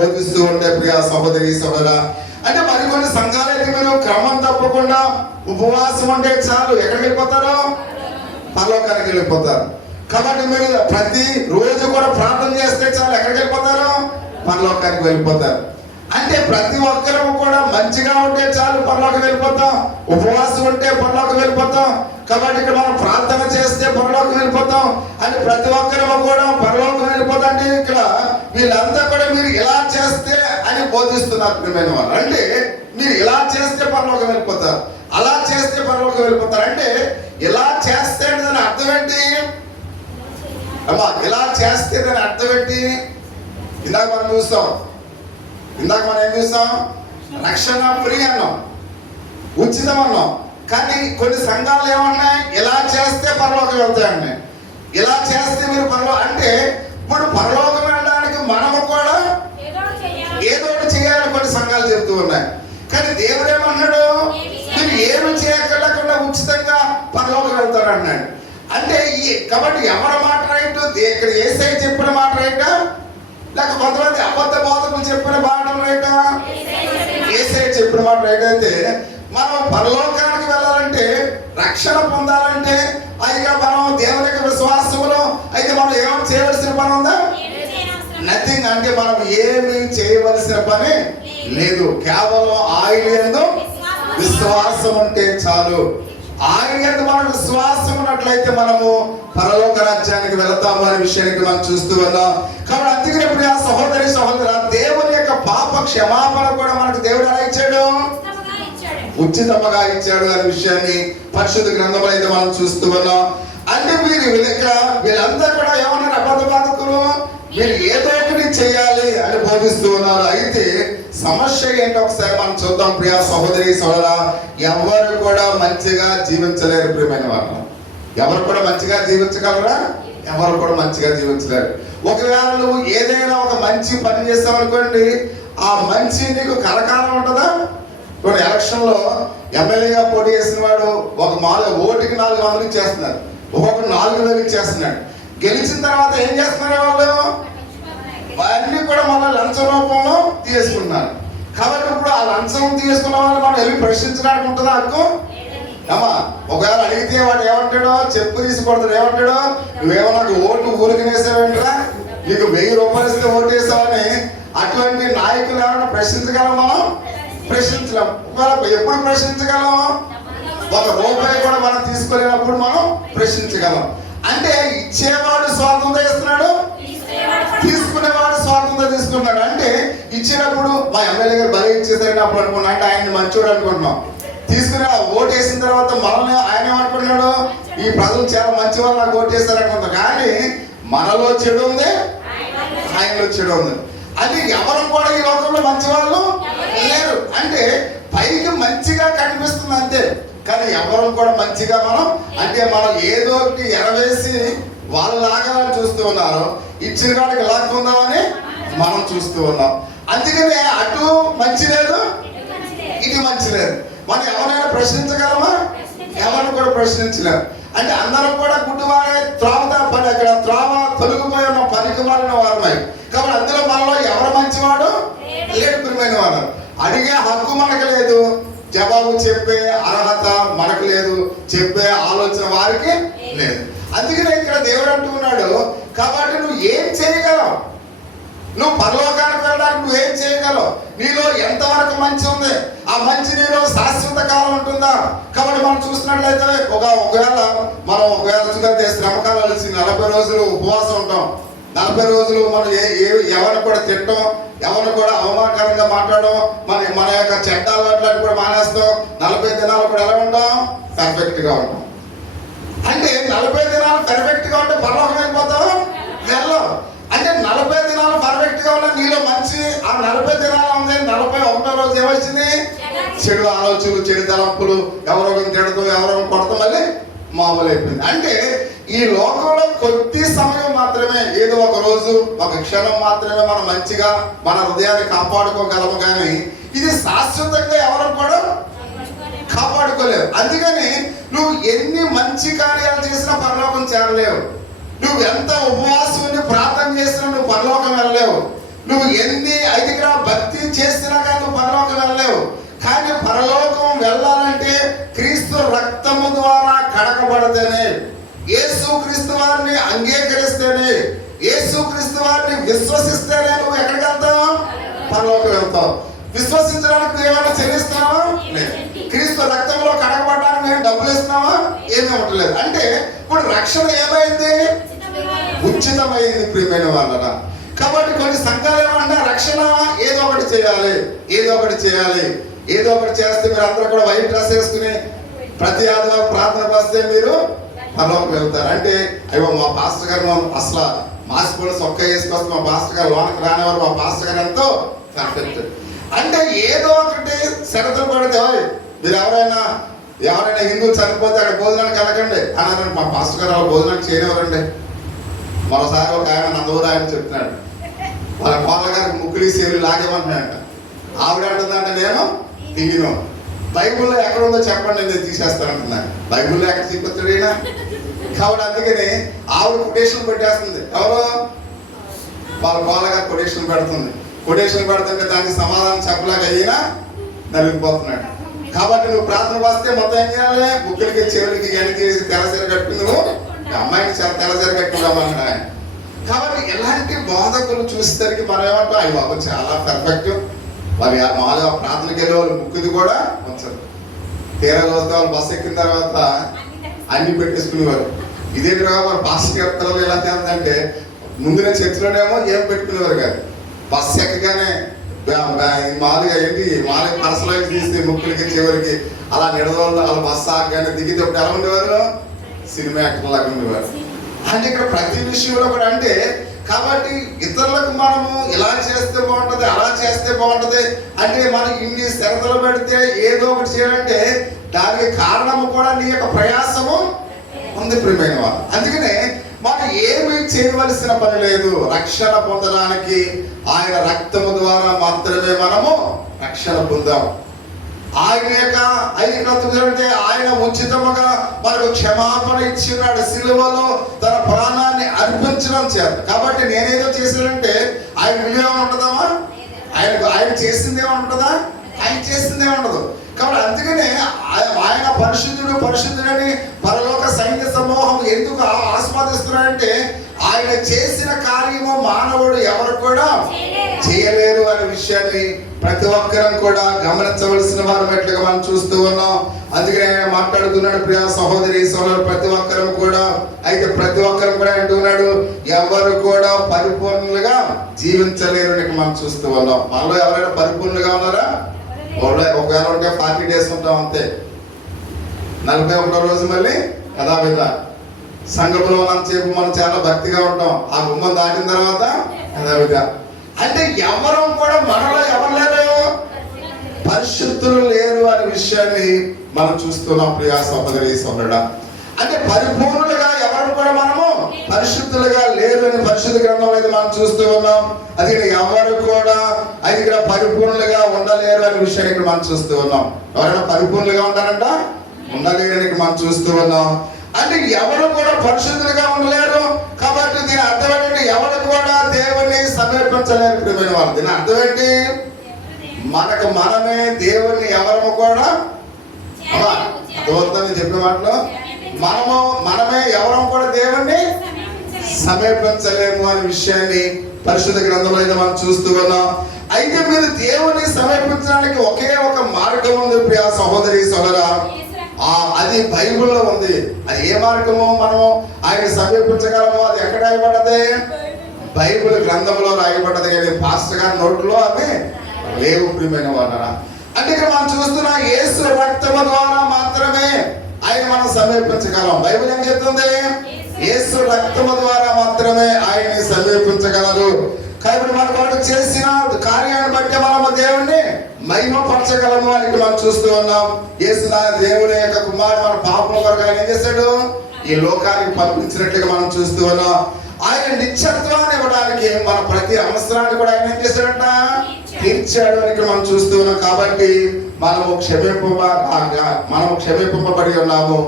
బోధిస్తూ ఉంటే ప్రియ సహోదరి సహోదరా, అంటే మరికొన్ని సంఘాలు అయితే మీరు క్రమం తప్పకుండా ఉపవాసం ఉంటే చాలు ఎక్కడికి వెళ్ళిపోతారు? పరలోకానికి వెళ్ళిపోతారు. కాబట్టి మీరు ప్రతి రోజు కూడా ప్రార్థన చేస్తే చాలు ఎక్కడికి వెళ్ళిపోతారు? పరలోకానికి వెళ్ళిపోతారు. అంటే ప్రతి ఒక్కరూ కూడా మంచిగా ఉంటే చాలు పరలోకం వెళ్ళిపోతాం, ఉపవాసం ఉంటే పరలోకం వెళ్ళిపోతాం. కాబట్టి ఇక్కడ మనం ప్రార్థన చేస్తే పరలోకం వెళ్ళిపోతాం అని ప్రతి ఒక్కరూ కూడా పరలోకం వెళ్ళిపోతాం. అంటే ఇక్కడ వీళ్ళంతా కూడా మీరు ఇలా చేస్తే అని బోధిస్తున్నారు ప్రియమైన వాళ్ళు. అంటే మీరు ఇలా చేస్తే పరలోకం వెళ్ళిపోతారు, అలా చేస్తే పరలోకం వెళ్ళిపోతారు. అంటే ఇలా చేస్తే దాని అర్థం ఏంటి అమ్మా? ఇలా చేస్తే దాని అర్థం ఏంటి? ఇందాక మనం ఏం చూస్తాం? రక్షణ ఫ్రీ అన్నాం, ఉచితం అన్నాం. కానీ కొన్ని సంఘాలు ఏమన్నాయి? ఇలా చేస్తే పరలోకం వెళ్తాయన్నాయి. ఇలా చేస్తే మీరు పరలోకం అంటే ఇప్పుడు పరలోకం వెళ్ళడానికి మనము కూడా ఏదో ఒకటి చేయాలని కొన్ని సంఘాలు చెప్తూ ఉన్నాయి. కానీ దేవుడు ఏమన్నాడు? మీరు ఏమి చేయకుండా ఉచితంగా పరలోకం వెళ్తారు అన్నాడు. అంటే కాబట్టి ఎవరి మాట రైట్? ఇక్కడ యేసయ్య చెప్పిన మాట రైటా, లేక కొంతమంది అబద్ధ బోధకులు చెప్పిన మాట రైటా? యేసయ్య చెప్పిన మాట రైట్ అయితే మనం పరలోకానికి వెళ్ళాలంటే, రక్షణ పొందాలంటే, అయిగా మనం దేవుని యొక్క విశ్వాసంలో అయితే మనం ఏమైనా చేయవలసిన పని ఉందా? నథింగ్. అంటే మనం ఏమి చేయవలసిన పని లేదు. కేవలం ఆయన యందు విశ్వాసం ఉంటే చాలు. ఆయన యందు మన విశ్వాసం ఉన్నట్లయితే మనము పరలోక రాజ్యానికి వెళతాము అనే విషయానికి మనం చూస్తూ ఉన్నాం. కాబట్టి అందుకనే ప్రియ సహోదరి సహోదర, దేవుని యొక్క పాప క్షమాపణ కూడా మనకు దేవుడు ఎలా ఇచ్చాడు? ఉచితంగా ఇచ్చాడు అనే విషయాన్ని పరిశుద్ధ గ్రంథంలో అయితే మనం చూస్తూ ఉన్నాం. అంటే వీళ్ళంతా కూడా ఏమన్నారు? అబద్ధ బాధకులు, మీరు ఏదో ఒకటి చేయాలి అని బోధిస్తూ ఉన్నారు. అయితే సమస్య ఏంటో ఒకసారి మనం చూద్దాం ప్రియ సహోదరి సోదరా. ఎవరు కూడా మంచిగా జీవించలేరు ప్రియమైన వాళ్ళు. ఎవరు కూడా మంచిగా జీవించగలరా? ఎవరు కూడా మంచిగా జీవించలేరు. ఒకవేళ నువ్వు ఏదైనా ఒక మంచి పని చేస్తావు అనుకోండి, ఆ మంచి నీకు కలకాలం ఉంటుందా? ఇప్పుడు ఎలక్షన్ లో ఎమ్మెల్యేగా పోటీ చేసిన వాడు ఓటుకి 400 ఇచ్చేస్తున్నారు, ఒక్కొక్కరు 4000 ఇచ్చేస్తున్నాడు. గెలిచిన తర్వాత ఏం చేస్తున్నారు? వాళ్ళు అన్ని కూడా మన లంచం రూపంలో తీసుకున్నారు. కాబట్టి ఇప్పుడు ఆ లంచం తీసుకున్న వాళ్ళు మనం వెళ్ళి ప్రశ్నించడానికి ఉంటుందా హక్కు? అమ్మా, ఒకవేళ అడిగితే వాడు ఏమంటాడో? చెప్పు తీసుకొడతాడు. ఏమంటాడో? నువ్వేమో నాకు ఓటు ఊరికినేసావేంట్రా, నీకు 1000 రూపాయలు ఇస్తే ఓటు వేసావని. అటువంటి నాయకులు ఏమన్నా ప్రశ్నించగలం? మనం ప్రశ్నించలేం. ఒకవేళ ఎప్పుడు ప్రశ్నించగలం? 1 రూపాయి కూడా మనం తీసుకోలేనప్పుడు మనం ప్రశ్నించగలం. అంటే ఇచ్చేవాడు స్వాతంత్రం ఇస్తున్నాడు, తీసుకునేవాడు స్వాతంత్రం తీసుకున్నాడు. అంటే ఇచ్చినప్పుడు మా ఎమ్మెల్యే గారు బలి ఇచ్చేసారని అప్పుడు అనుకున్నా, అంటే ఆయన మంచోడు అనుకుంటున్నాం. తీసుకుని ఓటు వేసిన తర్వాత మనల్ని ఆయన ఏమనుకున్నాడు? ఈ ప్రజలు చాలా మంచి వాళ్ళు నాకు ఓటు వేస్తారు అనుకుంటాం. కానీ మనలో చెడు ఉంది, ఆయనలో చెడు ఉంది. అది ఎవరు కూడా ఈ లోకంలో మంచి వాళ్ళు లేరు. అంటే పైకి మంచిగా కనిపిస్తుంది అంతే, కానీ ఎవరు కూడా మంచిగా మనం ఏదో ఒకటి ఎరవేసి వాళ్ళు లాగాలని చూస్తూ ఉన్నారు. ఇచ్చిన కాడికి లాక్కుందామని మనం చూస్తూ ఉన్నాం. అందుకనే అటు మంచి లేదు, ఇది మంచి లేదు. మనం ఎవరైనా ప్రశ్నించగలమా? ఎవరిని కూడా ప్రశ్నించలేము. అంటే అందరం కూడా గుడ్డివారే త్రోవ తొలగిపోయి ఉన్న పనికి మారిన వారమై. కాబట్టి అందులో మనలో ఎవరు మంచివాడు లేడు ప్రియమైన వారు. అడిగే హక్కు మనకు లేదు, జవాబు చెప్పే అర్హత మనకు లేదు, చెప్పే ఆలోచన వారికి లేదు. అందుకనే ఇక్కడ దేవుడు అంటూ ఉన్నాడు, కాబట్టి నువ్వు ఏం చేయగలవు? నువ్వు పరలోకానికి వెళ్ళడానికి నువ్వేం చేయగలవు? నీలో ఎంతవరకు మంచి ఉంది? ఆ మంచి నీలో శాశ్వత కాలం ఉంటుందా? కాబట్టి మనం చూసినట్లయితే ఒకవేళ శ్రమకాలం కలిసి 40 రోజులు ఉపవాసం ఉంటాం. 40 రోజులు మనం ఎవరిని కూడా తిట్టం, ఎవరిని కూడా అవమానకరంగా మాట్లాడడం, మన యొక్క చట్టాలు అట్లాంటి కూడా మానేస్తాం. 40 దినాలు కూడా ఎలా ఉంటాం? పర్ఫెక్ట్ గా ఉంటాం. అంటే 40 దినాలు పర్ఫెక్ట్ గా ఉంటే పరలోకం వెళ్ళిపోతాం? వెళ్ళం. అంటే 40 దినాలు పర్ఫెక్ట్ గా ఉన్న నీలో మంచి, ఆ 40 దినాలు ఉంది. 41వ రోజు ఏమొచ్చింది? చెడు ఆలోచనలు, చెడు తలంపులు, ఎవరో తిడతాం, ఎవరో కొడతాం, మళ్ళీ మామూలు అయిపోయింది. అంటే ఈ లోకంలో కొద్ది సమయం మాత్రమే, ఏదో ఒక రోజు, ఒక క్షణం మాత్రమే మనం మంచిగా మన హృదయాన్ని కాపాడుకోగలము. కానీ ఇది శాశ్వతంగా ఎవరు కూడా కాపాడుకోలేవు. అందుకని నువ్వు ఎన్ని మంచి కార్యాలు చేసినా పరలోకం చేరలేవు. నువ్వు ఎంత ఉపవాసం ఉండి ప్రార్థన చేసినా నువ్వు పరలోకం వెళ్ళలేవు. నువ్వు ఎన్ని ఐదుగురా భక్తి చేసినా కానీ నువ్వు పరలోకం వెళ్ళలేవు. కానీ పరలోకం వెళ్ళాలంటే క్రీస్తు రక్తము ద్వారా కడగబడితేనే, యేసు క్రీస్తు వారిని అంగీకరిస్తేనే, యేసు క్రీస్తు వారిని విశ్వసిస్తేనే నువ్వు ఎక్కడికి వెళ్తావు? పరలోకం వెళ్తావు. విశ్వసించడానికి నువ్వు ఏమైనా చెల్లిస్తున్నావా? లేదు. క్రీస్తు రక్తంలో కడగబడడానికి మేము డబ్బులు ఇస్తున్నావా? ఏమీ ఇవ్వట్లేదు. అంటే ఇప్పుడు రక్షణ ఏమైంది? ఉచితమైంది ప్రియమైన వాళ్ళ. కాబట్టి కొన్ని సంఘాలు ఏమన్నా రక్షణ ఏదో ఒకటి చేయాలి, ఏదో ఒకటి చేయాలి, ఏదో ఒకటి చేస్తే మీరు అందరూ కూడా వైట్ డ్రెస్ వేసుకుని ప్రతి ఆదివారం ప్రార్థనకు వస్తే మీరు పరలోకం వెళ్తారు. అంటే అయ్యో మా పాస్టర్ గారు అసలు మాసిపోయిన సొక్క వేసుకొస్తే మా పాస్టర్ గారు లోనకి రానివారు, మా పాస్టర్ గారు ఎంతో పర్ఫెక్ట్. అంటే ఏదో ఒకటి షరతులు పడితే మీరు ఎవరైనా హిందువులు చనిపోతే అక్కడ భోజనానికి వెళ్ళకండి అన్నారండి. మా పాస్టర్ గారు వాళ్ళు భోజనానికి చేయనివ్వరండి. మరోసారి ఒక ఆయన నందూరు ఆయన చెప్తున్నాడు, వాళ్ళ కోళ్ళ గారికి ముక్కులు సేలు లాగేమంటున్నాడంట. ఆవిడ అంటుందంటే నేను దిగిను. బైబుల్లో ఎక్కడ ఉందో చెప్పండి నేను తీసేస్తానంటున్నాను. బైబుల్లో ఎక్కడ చూపిస్తాడు ఈయన? కాబట్టి అందుకని ఆవిడ కొటేషన్ పెట్టేస్తుంది. ఎవరో వాళ్ళ కోళ్ళ గారు కొటేషన్ పెడుతుంది. కొటేషన్ పెడుతుంటే దానికి సమాధానం చెప్పలేక అయినా నలిగిపోతున్నాడు. కాబట్టి నువ్వు ప్రార్థనకు వస్తే మొత్తం ఏం చేయాలి? ముక్కులకి చెవులకి గని చేసి తెల్లసీర కట్టుకుని నువ్వు అమ్మాయిని తెల్లసీర కట్టుకున్నామన్నాడు ఆయన. కాబట్టి ఎలాంటి బోధకులు చూసేసరికి మనం ఏమంటాం, అవి బాబు చాలా పర్ఫెక్ట్, వాళ్ళు మామూలుగా ప్రార్థనకి వెళ్ళే వాళ్ళు ముక్కుది కూడా ఉంచరు. తీరా రోజుగా వాళ్ళు బస్సు ఎక్కిన తర్వాత అన్ని పెట్టేసుకునేవారు. ఇదేంటి వాళ్ళు పాస్టర్ గారు ఎలా చేస్తుందంటే ముందునే చర్చిలోనేమో ఏం పెట్టుకునేవారు కాదు. బస్సు ఎక్కగానే మామూలుగా ఏంటి మామూలుగా పరసలో తీస్తే ముక్కులకి చివరికి అలా నిడదోళ్ళు అలా బస్సు ఆగగానే దిగితే ఎలా ఉండేవారు? సినిమా యాక్టర్ లాగా ఉండేవారు. అంటే ఇక్కడ ప్రతి విషయంలో కూడా అంటే కాబట్టి ఇతరులకు మనము ఇలా చేస్తే బాగుంటది, అలా చేస్తే బాగుంటది అంటే మనం ఇన్ని షరతులు పెడితే ఏదో ఒకటి చేయాలంటే దానికి కారణము కూడా నీ యొక్క ప్రయాసము ఉంది ప్రియమైన వాళ్ళు. అందుకనే మనం ఏమీ చేయవలసిన పని లేదు. రక్షణ పొందడానికి ఆయన రక్తము ద్వారా మాత్రమే మనము రక్షణ పొందాం. ఆయన యొక్క ఐక్యత ఆయన ఉచితముగా మనకు క్షమాపణ ఇచ్చినాడు సిలువలో తన ప్రాణాన్ని అర్పించడం చేత. కాబట్టి నేనేదో చేశానంటే ఆయన విలువ ఉంటుందామా? ఆయన చేసిందే ఉంటుందా? ఆయన చేసిందే ఉండదు. కాబట్టి అందుకనే ఆయన పరిశుద్ధుడని పరలోక సైన్య సమూహం ఎందుకు ఆస్వాదిస్తున్నాడంటే ఆయన చేసిన కార్యము మానవుడు ఎవరు కూడా చేయలేరు అనే విషయాన్ని ప్రతి ఒక్కరం కూడా గమనించవలసిన వారమట్లుగా మనం చూస్తూ ఉన్నాం. అందుకనే ఆయన మాట్లాడుతున్నాడు, ప్రియ సహోదరి సోదరులు ప్రతి ఒక్కరం కూడా. అయితే ప్రతి ఒక్కరం కూడా అంటున్నాడు ఎవరు కూడా పరిపూర్ణులుగా జీవించలేరు అని మనం చూస్తూ ఉన్నాం. మనలో ఎవరైనా పరిపూర్ణులుగా ఉన్నారా? ఒకవేళ ఉంటే 40 days ఉంటాం అంతే. 41వ రోజు మళ్ళీ యథావిధ. సంఘంలో ఉన్నంతసేపు మనం చాలా భక్తిగా ఉంటాం. ఆ గుమ్మం దాటిన తర్వాత యథావిధ. అంటే ఎవరు కూడా మనలో ఎవరు లేరు? పరిశుద్ధులు లేరు అనే విషయాన్ని మనం చూస్తున్నాం ప్రియా సహోదరి సహోదరుడా. అంటే పరిపూర్ణులుగా ఎవరు కూడా మనము పరిశుద్ధులుగా లేరు అని పరిశుద్ధ గ్రంథంలో అయితే మనం చూస్తూ ఉన్నాం. అది ఎవరు కూడా అది పరిపూర్ణులుగా ఉండలేరు అనే విషయాన్ని ఇక్కడ మనం చూస్తూ ఉన్నాం. ఎవరైనా పరిపూర్ణులుగా ఉంటారంట? ఉండలేరు అని మనం చూస్తూ ఉన్నాం. అంటే ఎవరు కూడా పరిశుద్ధులుగా ఉండలేరు. కాబట్టి దీని అర్థం ఏంటంటే ఎవరు కూడా దేవుణ్ణి సమర్పించలేరు ప్రియమైన వాళ్ళు. దీని అర్థం ఏంటి? మనకు మనమే దేవుణ్ణి ఎవరు కూడా అర్థమవుతుందని చెప్పే మాటలో మనమే ఎవరం కూడా దేవుణ్ణి సమర్పించలేము అనే విషయాన్ని పరిశుద్ధ గ్రంథంలో అయితే మనం చూస్తూ ఉన్నాం. అయితే మీరు దేవుణ్ణి సమర్పించడానికి ఒకే ఒక మార్గం ఉంది ప్రియా సహోదరి సోదరా. అది బైబిల్లో ఉంది. అది ఏ మార్గమో మనము ఆయన సమర్పించగలమో అది ఎక్కడ రాయబడ్డది? బైబిల్ గ్రంథంలో రాయబడ్డది. కానీ పాస్టర్ గారి నోట్లో అవి లేవు ప్రియమైన వాళ్ళరా. అంటే ఇక్కడ మనం చూస్తున్నా యేసు రక్తము ద్వారా మాత్రమే ఆయన మనం సమర్పించగలం. బైబిల్ ఏం చెప్తుంది? యేసు రక్తము ద్వారా మాత్రమే ఆయన్ని సమర్పించగలరు. కాబట్టి మన కొరకు చేసిన కార్యాన్ని బట్టి మనము దేవుణ్ణి మహిమపరచగలము అని మనం చూస్తూ ఉన్నాం. యేసు దేవుని యొక్క కుమారుడు మన పాపం కొరకు ఆయన ఏం చేశాడు? ఈ లోకానికి పంపించినట్లుగా మనం చూస్తూ ఉన్నాం. ఆయన నిత్యత్వాన్ని ఇవ్వడానికి మన ప్రతి అవసరాన్ని కూడా ఆయన ఏం చేశాడంట? తీర్చాడు అని మనం చూస్తూ ఉన్నాం. కాబట్టి మనము క్షమింపబడి ఉన్నాము.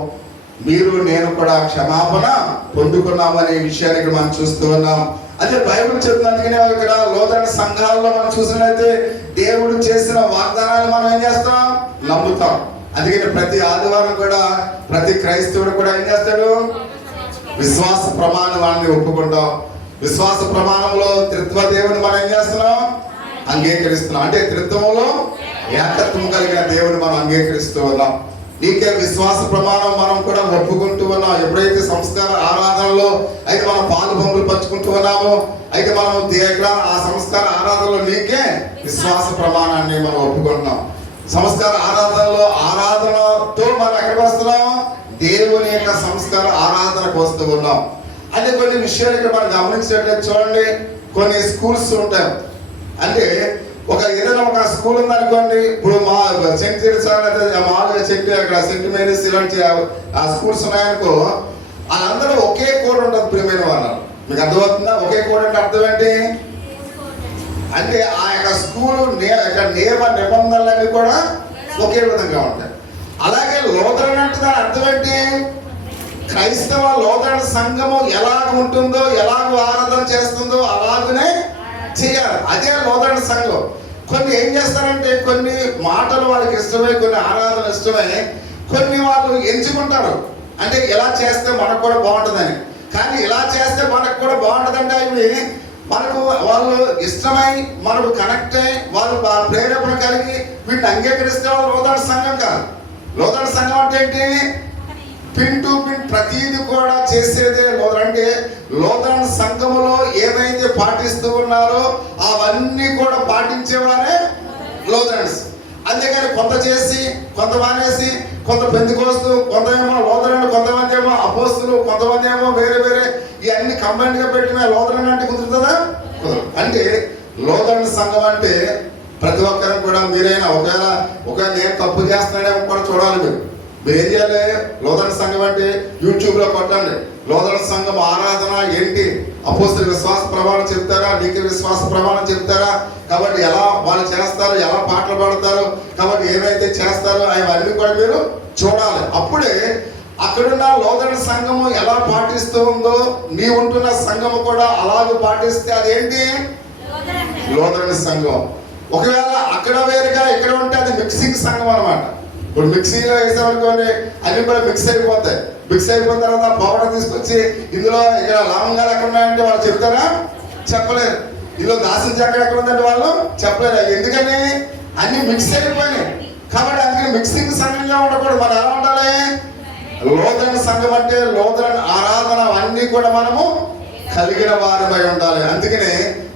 మీరు నేను కూడా క్షమాపణ పొందుకున్నాము అనే విషయానికి మనం చూస్తూ ఉన్నాం. అదే బైబిల్ చెప్తున్నందుకనే ఇక్కడ లోతైన సంఘాల్లో మనం చూసినట్లయితే దేవుడు చేసిన వాగ్దానాలు మనం ఏం చేస్తాం? నమ్ముతాం. అందుకని ప్రతి ఆదివారం కూడా ప్రతి క్రైస్తవుడు కూడా ఏం చేస్తాడు? విశ్వాస ప్రమాణాన్ని ఒప్పుకుంటాం. విశ్వాస ప్రమాణంలో త్రిత్వ దేవుని మనం ఏం చేస్తున్నాం? అంగీకరిస్తున్నాం. అంటే త్రిత్వంలో ఏకత్వం కలిగిన దేవుని మనం అంగీకరిస్తూ ఉన్నాం. నీకే విశ్వాస ప్రమాణం మనం కూడా ఒప్పుకుంటూ ఉన్నాం. ఎప్పుడైతే సంస్కార ఆరాధనలో అయితే మనం పాలు పంపులు పంచుకుంటూ ఉన్నామో అయితే మనం ఇక్కడ ఆ సంస్కార ఆరాధనలో నీకే విశ్వాస ప్రమాణాన్ని మనం ఒప్పుకుంటున్నాం. సంస్కార ఆరాధనతో మనం ఎక్కడికి వస్తున్నాం? దేవుని యొక్క సంస్కార ఆరాధనకు వస్తూ ఉన్నాం. అంటే కొన్ని విషయాలు ఇక్కడ మనం గమనించినట్లయితే చూడండి, కొన్ని స్కూల్స్ ఉంటాయి. అంటే ఏదైనా ఒక స్కూల్ ఉందనుకోండి, ఇప్పుడు మా సెంట్ తెరిసా మామూలుగా అక్కడ సెంట్ మేరీస్ ఇలాంటి ఆ స్కూల్స్ ఉన్నాయనుకో, వాళ్ళందరూ ఒకే కోడ్ ఉంటుంది. ప్రియమైన వాళ్ళు, మీకు అర్థమవుతుందా? ఒకే కోడ్ అంటే అర్థం ఏంటి? అంటే ఆ యొక్క స్కూల్ నియమ నిబంధనలన్నీ కూడా ఒకే విధంగా ఉంటాయి. అలాగే లోదరణ అంటే దాని అర్థం ఏంటి? క్రైస్తవ లోదరణ సంఘము ఎలాగ ఉంటుందో, ఎలాగ ఆరాధన చేస్తుందో అలాగనే చేయాలి. అదే లోదరణ సంఘం. కొన్ని ఏం చేస్తారంటే కొన్ని మాటలు వాళ్ళకి ఇష్టమే, కొన్ని ఆరాధన ఇష్టమే, కొన్ని వాళ్ళు ఎంచుకుంటారు. అంటే ఇలా చేస్తే మనకు కూడా బాగుంటుందని. కానీ ఇలా చేస్తే మనకు కూడా బాగుంటుందంటే అవి మనకు వాళ్ళు ఇష్టమై మనకు కనెక్ట్ అయ్యి వాళ్ళు ప్రేరేపణ కలిగి వీటిని అంగీకరిస్తే వాళ్ళు లోదరణ సంఘం కాదు. లోదరణ సంఘం అంటే ఏంటి? పిన్ టు పిన్ ప్రతీది కూడా చేసేదే అంటే లోదరణ సంఘములో ఏమైతే పాటిస్తూ ఉన్నారో అవన్నీ కూడా పాటించేవారే లోదరన్స్. అంతేగాని కొంత చేసి కొంత మానేసి కొంత పెందుకోస్తూ కొంతమేమో లోదరణ, కొంతమంది ఏమో అపోస్తులు, కొంతమంది ఏమో వేరే వేరే ఇవన్నీ కంబైన్ గా పెట్టి లోదరణ అంటే కుదురుతుందా? అంటే లోదరణ సంఘం అంటే ప్రతి ఒక్కరం కూడా మీరైనా ఒకవేళ నేను తప్పు చేస్తున్నాడేమో కూడా చూడాలి. మీరు ఏం చేయాలి? లోదరణ సంఘం అంటే యూట్యూబ్ లో కొట్టండి. లోదరణ సంఘం ఆరాధన ఏంటి? అపోస్తలుల విశ్వాస ప్రమాణం చెప్తారా? నీకు విశ్వాస ప్రమాణం చెప్తారా? కాబట్టి ఎలా వాళ్ళు చేస్తారు, ఎలా పాటలు పాడతారు, కాబట్టి ఏమైతే చేస్తారో అవన్నీ కూడా మీరు చూడాలి. అప్పుడే అక్కడున్న లోదరణ సంఘము ఎలా పాటిస్తూ ఉందో నీ ఉంటున్న సంఘము కూడా అలాగే పాటిస్తే అదేంటి? లోదరణ సంఘం. ఒకవేళ అక్కడ వేరుగా ఇక్కడ ఉంటే అది మిక్సింగ్ సంఘం అన్నమాట. ఇప్పుడు మిక్సీలో వేసామనుకోండి అన్ని కూడా మిక్స్ అయిపోతాయి. మిక్స్ అయిపోయిన తర్వాత పౌడర్ తీసుకొచ్చి ఇందులో ఇక్కడ లవంగాలు ఎక్కడ ఉన్నాయంటే వాళ్ళు చెప్తారా? చెప్పలేరు. ఇందులో దాసిన చెక్క ఎక్కడ ఉందంటే వాళ్ళు చెప్పలేరు. ఎందుకని? అన్ని మిక్స్ అయిపోయినాయి. కాబట్టి అందుకని మిక్సింగ్ సంఘంగా ఉండకూడదు. మనం ఎలా ఉండాలి? లోదరణ సంఘం అంటే లోదరణ ఆరాధన అన్ని కూడా మనము కలిగిన వారమై ఉండాలి. అందుకనే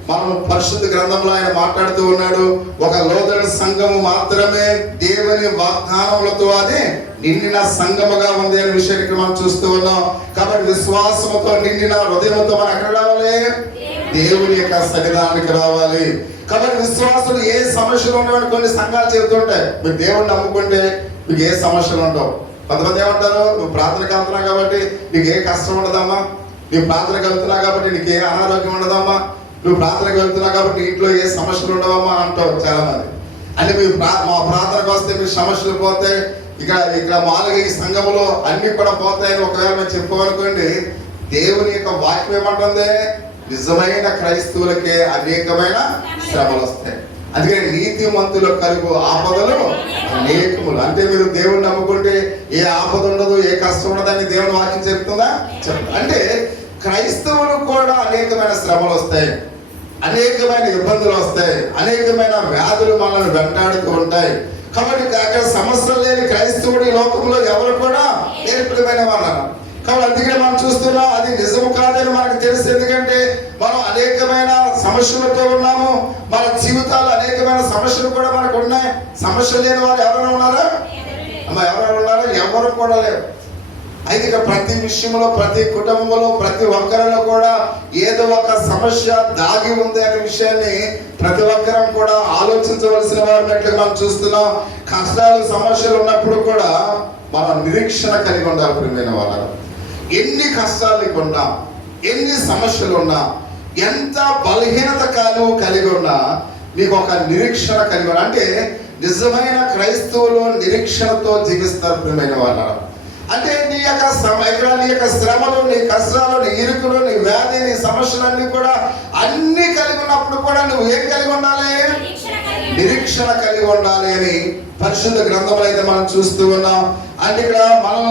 మనము పరిశుద్ధ గ్రంథంలో ఆయన మాట్లాడుతూ ఉన్నాడు, ఒక లోదరణ సంఘము మాత్రమే దేవుని వాగ్దానములతో అది నిండిన సంఘముగా ఉంది అనే విషయానికి మనం చూస్తూ ఉన్నాం. కాబట్టి విశ్వాసముతో నిండిన హృదయంతో మనం ఎక్కడ రావాలి? దేవుని యొక్క సన్నిధానానికి రావాలి. కాబట్టి విశ్వాసులు ఏ సమస్యలు ఉండవని కొన్ని సంఘాలు చెబుతుంటాయి. మీరు దేవుడిని నమ్ముకుంటే మీకు ఏ సమస్యలు ఉండవు. కొంతమంది ఏమంటారు, నువ్వు ప్రార్థనకు వెళ్తున్నావు కాబట్టి నీకు ఏ కష్టం ఉండదమ్మా, నువ్వు ప్రార్థనకు వెళ్తున్నావు కాబట్టి నీకు ఏ అనారోగ్యం ఉండదమ్మా, నువ్వు ప్రార్థనకు వెళ్తున్నావు కాబట్టి ఇంట్లో ఏ సమస్యలు ఉండవమ్మా అంటావు చాలా మంది. అంటే మీరు మా ప్రార్థనకు వస్తే మీకు సమస్యలు పోతాయి, ఇక్కడ మామూలుగా ఈ సంఘములో అన్ని కూడా పోతాయని ఒకవేళ మేము చెప్పామనుకోండి, దేవుని యొక్క వాక్యం ఏమంటుంది? నిజమైన క్రైస్తవులకే అనేకమైన శ్రమలు వస్తాయి. అందుకని నీతిమంతుల కలుగు ఆపదలు అనేకములు. అంటే మీరు దేవుణ్ణి నమ్ముకుంటే ఏ ఆపద ఉండదు, ఏ కష్టం ఉండదు అని దేవుని వాక్యం చెప్తుందా? అంటే క్రైస్తవులు కూడా అనేకమైన శ్రమలు వస్తాయి, అనేకమైన ఇబ్బందులు వస్తాయి, అనేకమైన వ్యాధులు మనల్ని వెంటాడుతూ ఉంటాయి. కాబట్టి అక్కడ సమస్యలు లేని క్రైస్తవుడు ఈ లోకంలో ఎవరు కూడా నేర్పిమైన వాళ్ళు. కాబట్టి అందుకనే మనం చూస్తున్నాం అది నిజము కాదని మనకు తెలుసు. ఎందుకంటే మనం అనేకమైన సమస్యలతో ఉన్నాము, మన జీవితాలు అనేకమైన సమస్యలు కూడా మనకు ఉన్నాయి. సమస్య లేని వాళ్ళు ఎవరైనా ఉన్నారా? ఎవరైనా ఉన్నారా? ఎవరు కూడా లేరు. అయితే ఇక ప్రతి విషయంలో, ప్రతి కుటుంబంలో, ప్రతి ఒక్కరిలో కూడా ఏదో ఒక సమస్య దాగి ఉంది అనే విషయాన్ని ప్రతి ఒక్కరం కూడా ఆలోచించవలసిన వారినట్లుగా మనం చూస్తున్నాం. కష్టాలు సమస్యలు ఉన్నప్పుడు కూడా మనం నిరీక్షణ కలిగి ఉండాలి. ప్రియమైన వాళ్ళ, ఎన్ని కష్టాలు నీకున్నా, ఎన్ని సమస్యలు ఉన్నా, ఎంత బలహీనత కలిగి ఉన్నా నీకు ఒక నిరీక్షణ కలిగి ఉన్నా అంటే నిజమైన క్రైస్తవులు నిరీక్షణతో జీవిస్తారు. ప్రియమైన వాళ్ళ, అంటే నీ యొక్క నీ యొక్క శ్రమలు, నీ కష్టాలు, నీ ఇరుకులు, నీ వ్యాధి, నీ సమస్యలన్నీ కూడా అన్ని కలిగి ఉన్నప్పుడు కూడా నువ్వు ఏం కలిగి ఉండాలి? నిరీక్షణ కలిగి ఉండాలి అని పరిశుద్ధ గ్రంథంలో అయితే మనం చూస్తూ ఉన్నాం. అంటే ఇక్కడ మనం